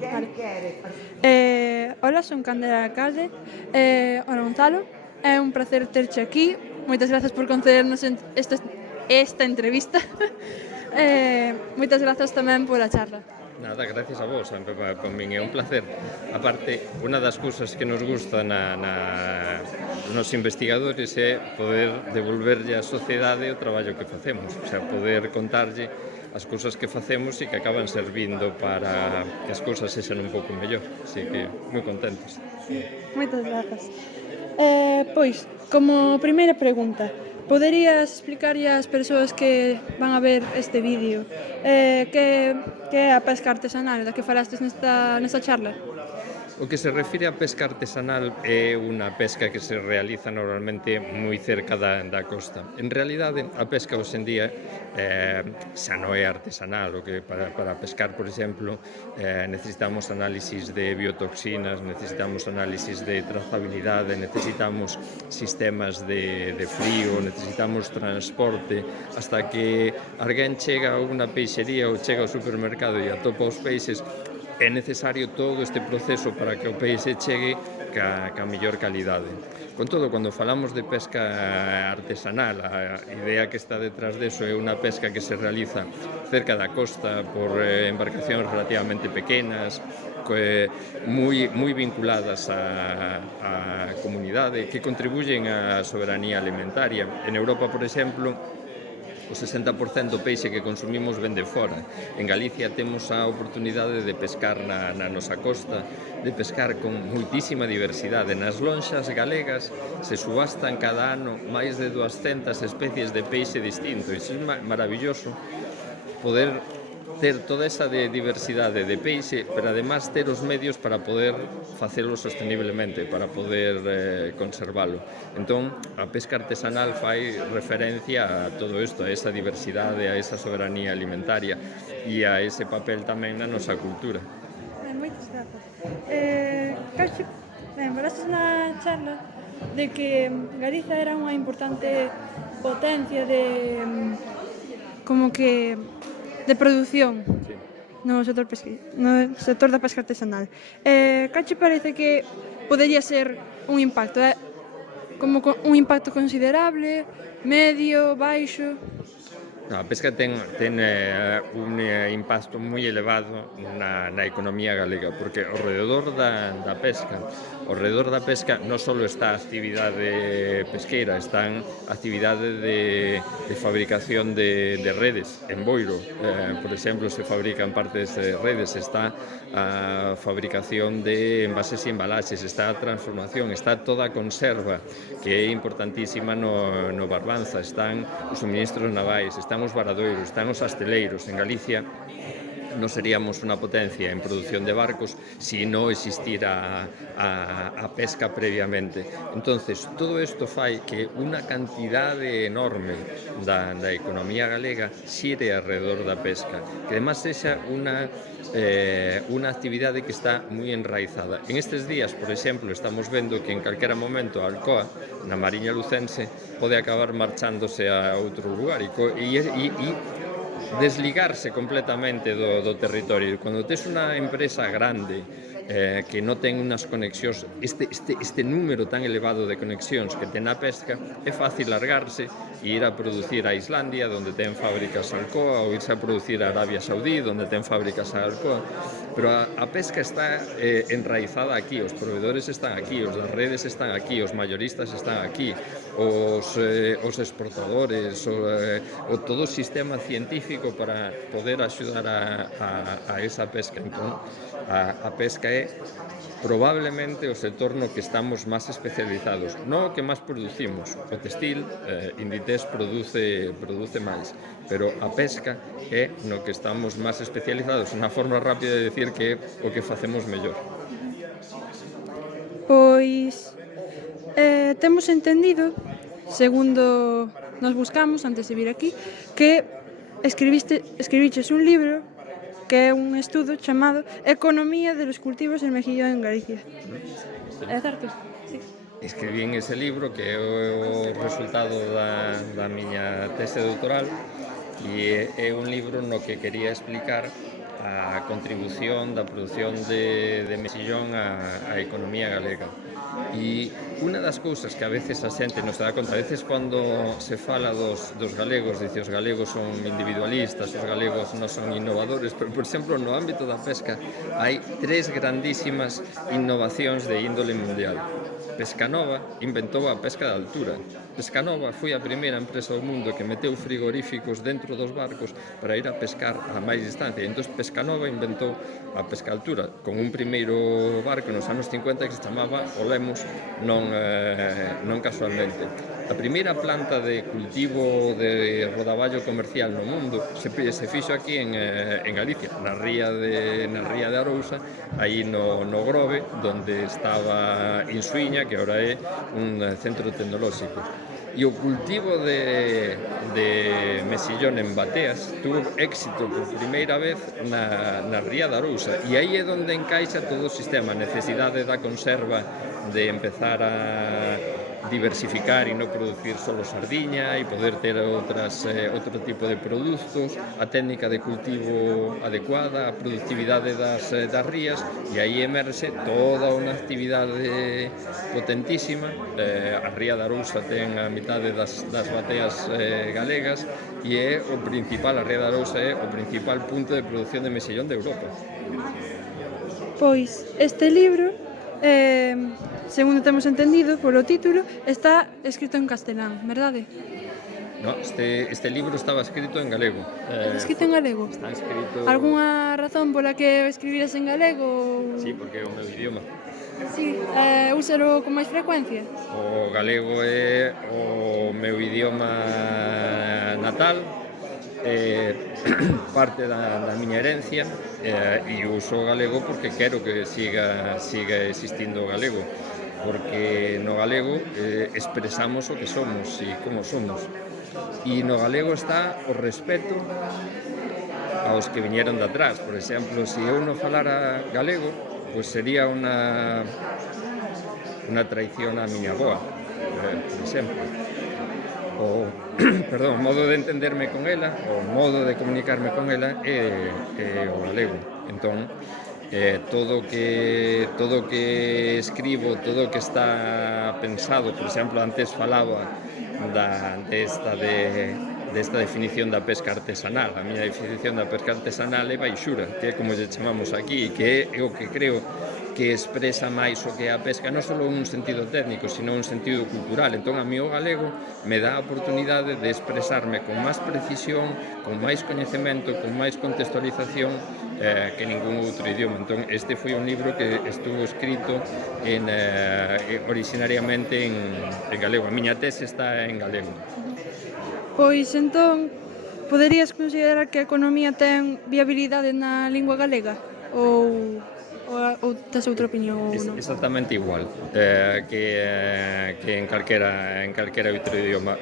Vale. Hola, son Candela Alcalde. Ora Gonzalo, é un placer terche aquí. Moitas grazas por concedernos esta entrevista. Moitas grazas tamén pola charla. Nada, gracias a vos, para min é un placer. Aparte, unha das cousas que nos gusta nos investigadores é poder devolverlle á sociedade o traballo que facemos, o sea, poder contarlle as cousas que facemos e que acaban servindo para que as cousas sexan un pouco mellor, así que moi contentos. Moitas grazas. Pois, como primeira pregunta, poderías explicarlle ás persoas que van a ver este vídeo que é a pesca artesanal da que falastes nesta charla? O que se refire á pesca artesanal é unha pesca que se realiza normalmente moi cerca da costa. En realidade, a pesca hoxe en día xa non é artesanal, o que para pescar, por exemplo, necesitamos análisis de biotoxinas, necesitamos análisis de trazabilidade, necesitamos sistemas de frío, necesitamos transporte, hasta que alguén chega a unha peixería ou chega ao supermercado e atopa os peixes. É necesario todo este proceso para que o peixe chegue ca mellor calidade. Con todo, cando falamos de pesca artesanal, a idea que está detrás deso é unha pesca que se realiza cerca da costa por embarcacións relativamente pequenas, moi vinculadas á comunidade, que contribuyen á soberanía alimentaria. En Europa, por exemplo, o 60% do peixe que consumimos vende fora. En Galicia temos a oportunidade de pescar na nosa costa, de pescar con moitísima diversidade. Nas lonxas galegas se subastan cada ano máis de 200 especies de peixe distinto. Iso é maravilloso poder ter toda esa diversidade de peixe, pero además ter os medios para poder facelo sosteniblemente, para poder conservalo. Entón, a pesca artesanal fai referencia a todo isto, a esa diversidade, a esa soberanía alimentaria e a ese papel tamén na nosa cultura. Moitas grazas. Caxe, falastes na charla de que Galiza era unha importante potencia de como que de produción no sector da pesca artesanal. Cal che parece que podería ser un impacto? Como un impacto considerable, medio, baixo? A pesca ten un impacto moi elevado na economía galega, porque ao redor da pesca non só está a actividade pesqueira, están a actividade de fabricación de redes en Boiro, por exemplo, se fabrican partes de redes, está a fabricación de envases e embalaxes, está a transformación, está toda a conserva, que é importantísima no Barbanza, están os suministros navais, están os varadoiros, están os asteleiros. En Galicia non seríamos unha potencia en produción de barcos se non existira a pesca previamente. Entonces, todo isto fai que unha cantidade enorme da economía galega xire alrededor da pesca, que además sexa unha actividade que está moi enraizada. En estes días, por exemplo, estamos vendo que en calquera momento a Alcoa, na Mariña Lucense, pode acabar marchándose a outro lugar e desligarse completamente do territorio. Cando tes unha empresa grande que non ten unhas conexións, este número tan elevado de conexións que ten a pesca, é fácil largarse e ir a producir a Islandia, onde ten fábricas Alcoa, ou irse a producir a Arabia Saudí, onde ten fábricas Alcoa. Pero a pesca está enraizada aquí, os proveedores están aquí, os das redes están aquí, os mayoristas están aquí, os exportadores, o todo o sistema científico para poder axudar a esa pesca. Entón, a pesca é probablemente o sector no que estamos máis especializados, non o que máis producimos. O textil, Inditex produce máis, pero a pesca é no que estamos máis especializados, unha forma rápida de decir que é o que facemos mellor. Pois temos entendido, segundo nos buscamos antes de vir aquí, que escribiches un libro que é un estudo chamado Economía de los cultivos del mejillón en Galicia. É certo? Sí. Escribín ese libro que é o resultado da miña tese doutoral e é un libro no que quería explicar a contribución da produción de mexillón á economía galega. E unha das cousas que a veces a xente non se dá conta, a veces cando se fala dos galegos, dice os galegos son individualistas, os galegos non son innovadores, pero, por exemplo, no ámbito da pesca hai 3 grandísimas innovacións de índole mundial. Pescanova inventou a pesca de altura. Pescanova foi a primeira empresa do mundo que meteu frigoríficos dentro dos barcos para ir a pescar a máis distancia. Entón, Pescanova inventou a pesca de altura con un primeiro barco nos anos 50 que se chamaba o Lemos, non casualmente. A primeira planta de cultivo de rodaballo comercial no mundo se fixo aquí en Galicia, na ría de Arousa, aí no Grove, donde estaba Insuiña, que ahora é un centro tecnolóxico. E o cultivo de mexillón en bateas tuvo éxito por primeira vez na ría de Arousa, e aí é onde encaixa todo o sistema, a necesidade da conserva, de empezar a diversificar e non producir solo sardiña e poder ter outro tipo de produtos, a técnica de cultivo adecuada, a productividade das rías, e aí emerxe toda unha actividade potentísima. A ría de Arousa ten a mitade das bateas galegas e é o principal, a ría de Arousa é o principal punto de produción de mexillón de Europa. Pois este libro, segundo temos entendido polo título, está escrito en castelán, verdade? No, este libro estaba escrito en galego. Escrito en galego? Está escrito... Algúnha razón pola que escribiras en galego? Sí, porque é o meu idioma. Sí, úsalo con máis frecuencia? O galego é o meu idioma natal, parte da miña herencia, e uso o galego porque quero que siga existindo o galego, porque no galego expresamos o que somos e como somos, e no galego está o respeto aos que viñeron de atrás. Por exemplo, se eu non falara galego, pois sería unha traición á miña avoa, por exemplo. O modo de entenderme con ela, o modo de comunicarme con ela é o galego. Entón, todo o que escribo, todo o que está pensado, por exemplo, antes falaba desta definición da pesca artesanal. A miña definición da pesca artesanal é baixura, que é como lle chamamos aquí, que é o que creo que expresa máis o que é a pesca, non só un sentido técnico, sino un sentido cultural. Entón, a mí o galego me dá a oportunidade de expresarme con máis precisión, con máis coñecemento, con máis contextualización que ningún outro idioma. Entón, este foi un libro que estuvo escrito originariamente en galego. A miña tese está en galego. Pois entón, poderías considerar que a economía ten viabilidade na lingua galega? Ou tes outra opinión ou non? Exactamente igual que en calquera outro idioma.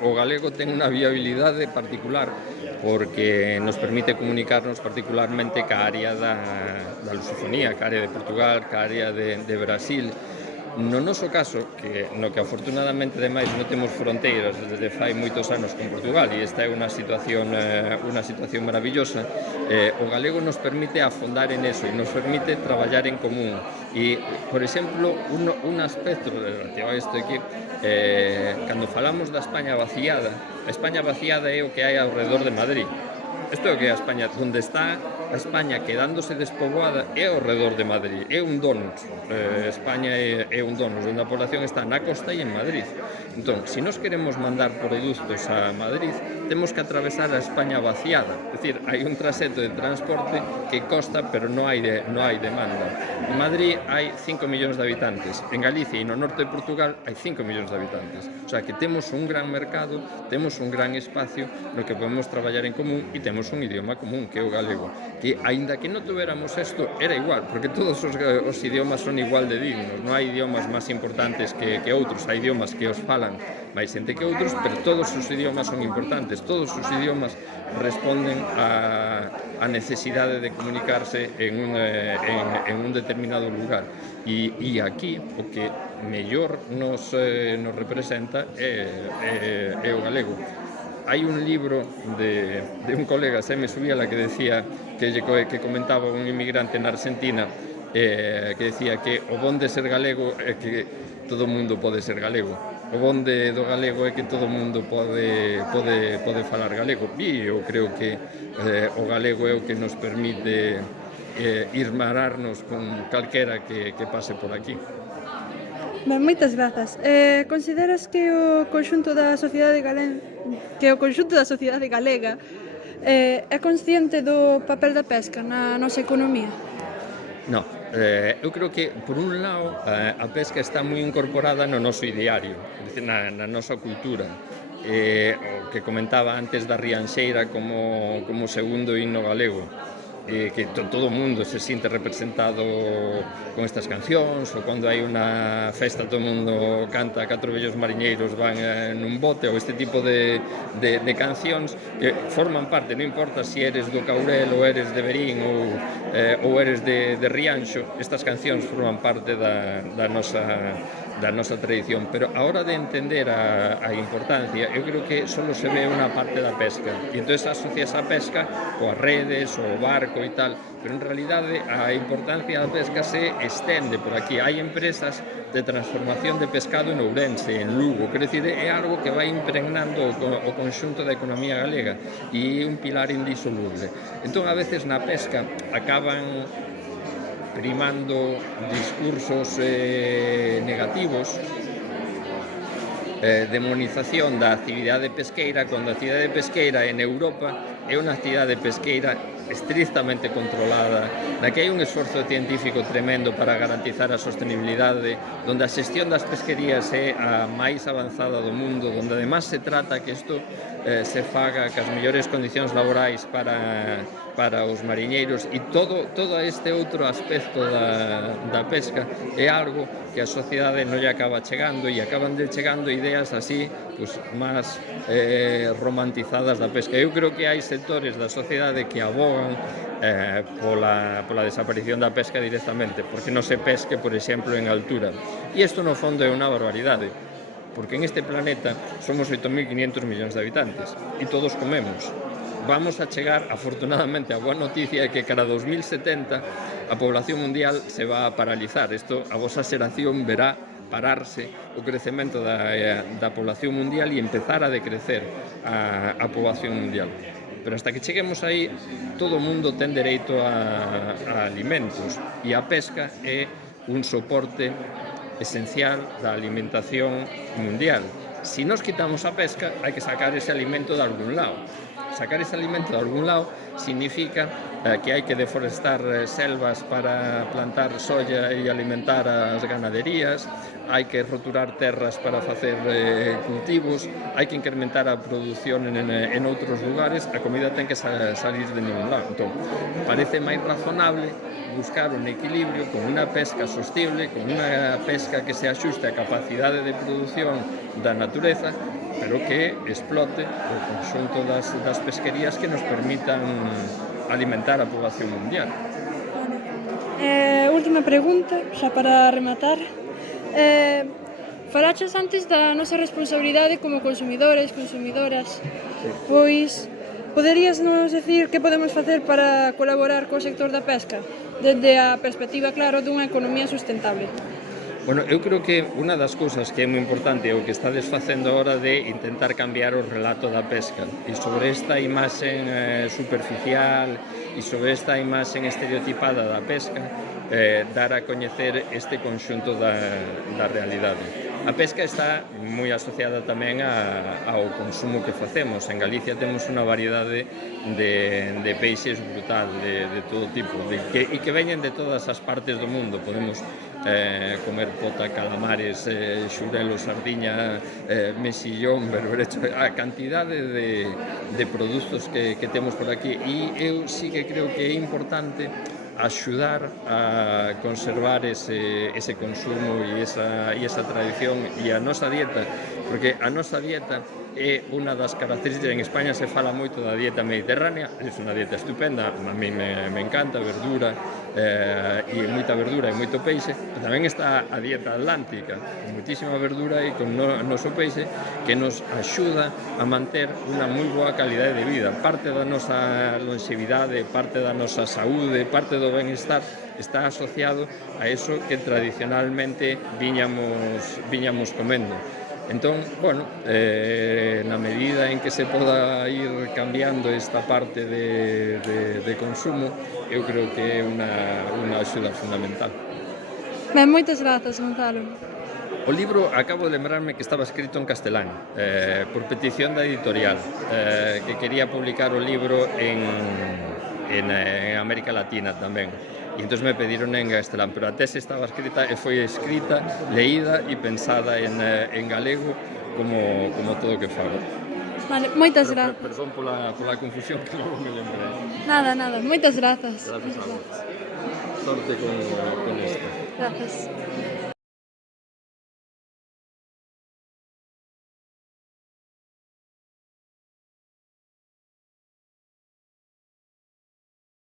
O galego ten unha viabilidade particular porque nos permite comunicarnos particularmente ca área da lusofonía, ca área de Portugal, ca área de Brasil. No noso caso, no que afortunadamente demais non temos fronteiras desde fai moitos anos con Portugal, e esta é unha situación maravillosa, o galego nos permite afondar en eso e nos permite traballar en común. E, por exemplo, un aspecto relativo a isto é que cando falamos da España vaciada, a España vaciada é o que hai ao redor de Madrid. Isto é o que é a España, onde está a España quedándose despoboada é ao redor de Madrid, é un donut. España é un donut, onde a población está na costa e en Madrid. Entón, se nos queremos mandar produtos a Madrid, temos que atravesar a España vaciada. É dicir, hai un traxecto de transporte que costa, pero non hai demanda. En Madrid hai 5 millóns de habitantes, en Galicia e no norte de Portugal hai 5 millóns de habitantes. O sea, que temos un gran mercado, temos un gran espacio no que podemos traballar en común e temos un idioma común, que é o galego, que, aínda que non tuveramos isto, era igual, porque todos os idiomas son igual de dignos. Non hai idiomas máis importantes que outros, hai idiomas que os falan máis xente que outros, pero todos os idiomas son importantes, todos os idiomas responden a necesidade de comunicarse en un determinado lugar. E aquí o que mellor nos representa é o galego. Hai un libro de un colega, Seme Subiala, que decía que comentaba un inmigrante na Argentina, que decía que o bon de ser galego é que todo o mundo pode ser galego. O bon do galego é que todo o mundo pode falar galego. E eu creo que o galego é o que nos permite irmanarnos con calquera que pase por aquí. Ben, moitas grazas. Consideras que o conxunto da sociedade galega é consciente do papel da pesca na nosa economía? No, eu creo que, por un lado, a pesca está moi incorporada no noso ideario, na nosa cultura. O que comentaba antes da rianxeira como segundo himno galego, que todo o mundo se sinte representado con estas cancións, ou cando hai unha festa todo o mundo canta Catro vellos mariñeiros van nun bote, ou este tipo de cancións que forman parte, non importa se eres do Caurel ou eres de Verín ou eres de Rianxo, estas cancións forman parte da nosa tradición, pero a hora de entender a importancia, eu creo que só se ve unha parte da pesca, e entón asocias a pesca coas redes, o barco e tal, pero en realidade a importancia da pesca se estende por aquí. Hai empresas de transformación de pescado en Ourense, en Lugo, quer dizer, é algo que vai impregnando o conxunto da economía galega e é un pilar indisoluble. Entón, a veces na pesca acaban primando discursos negativos, demonización da actividade pesqueira, cando a actividade pesqueira en Europa é unha actividade pesqueira estrictamente controlada, na que hai un esforzo científico tremendo para garantizar a sostenibilidade, onde a xestión das pesquerías é a máis avanzada do mundo, onde además se trata que isto se faga cas mellores condicións laborais para os mariñeiros, e todo este outro aspecto da pesca é algo que a sociedade non lle acaba chegando, e acaban chegando ideas así máis romantizadas da pesca. Eu creo que hai sectores da sociedade que abogan pola desaparición da pesca directamente, porque non se pesque, por exemplo, en altura. E isto no fondo é unha barbaridade, porque en este planeta somos 8.500 millóns de habitantes e todos comemos. Vamos a chegar, afortunadamente, a boa noticia é que cara a 2070 a población mundial se va a paralizar. Isto, a vosa xeración verá pararse o crecemento da población mundial e empezar a decrecer a poboación mundial. Pero hasta que cheguemos aí, todo o mundo ten dereito a alimentos, e a pesca é un soporte esencial da alimentación mundial. Si nos quitamos a pesca, hai que sacar ese alimento de algún lado. Sacar ese alimento de algún lado significa que hai que deforestar selvas para plantar soya e alimentar as ganaderías, hai que roturar terras para facer cultivos, hai que incrementar a produción en outros lugares. A comida ten que salir de ningún lado. Entón, parece máis razonable buscar un equilibrio con unha pesca sostible, con unha pesca que se axuste á capacidade de produción da natureza, pero que explote o conxunto das pesquerías que nos permitan alimentar a poboación mundial. Última pregunta, xa para rematar. Falaches antes da nosa responsabilidade como consumidores, consumidoras. Pois, poderías nos decir que podemos facer para colaborar co sector da pesca, desde a perspectiva, claro, dunha economía sustentable? Bueno, eu creo que unha das cousas que é moi importante é o que estades facendo agora de intentar cambiar o relato da pesca, e sobre esta imaxen superficial e sobre esta imaxen estereotipada da pesca, dar a coñecer este conxunto da realidade. A pesca está moi asociada tamén ao consumo que facemos. En Galicia temos unha variedade de peixes brutal, de todo tipo, e que veñen de todas as partes do mundo. Podemos comer pota, calamares, xurelo, sardiña, mexillón, berberecho, a cantidade de produtos que temos por aquí. E eu sí que creo que é importante axudar a conservar ese consumo e esa tradición e a nosa dieta, porque a nosa dieta é unha das características. En España se fala moito da dieta mediterránea, é unha dieta estupenda, a mí me encanta, verdura, e moita verdura e moito peixe, pero tamén está a dieta atlántica, con moitísima verdura e con noso peixe, que nos axuda a manter unha moi boa calidade de vida. Parte da nosa longevidade, parte da nosa saúde, parte do benestar está asociado a eso que tradicionalmente viñamos comendo. Entón, bueno, na medida en que se poda ir cambiando esta parte de consumo, eu creo que é unha axuda fundamental. Ben, moitas grazas, Gonzalo. O libro, acabo de lembrarme que estaba escrito en castelán, por petición da editorial, que quería publicar o libro en América Latina tamén. E entón me pediron en castelán, pero a tese estaba escrita e foi escrita, leída e pensada en galego como todo o que falo. Vale, moitas grazas. Perdón pola confusión que non me lembrei. Nada, moitas grazas. Gracias a vos. Sorte con isto. Grazas.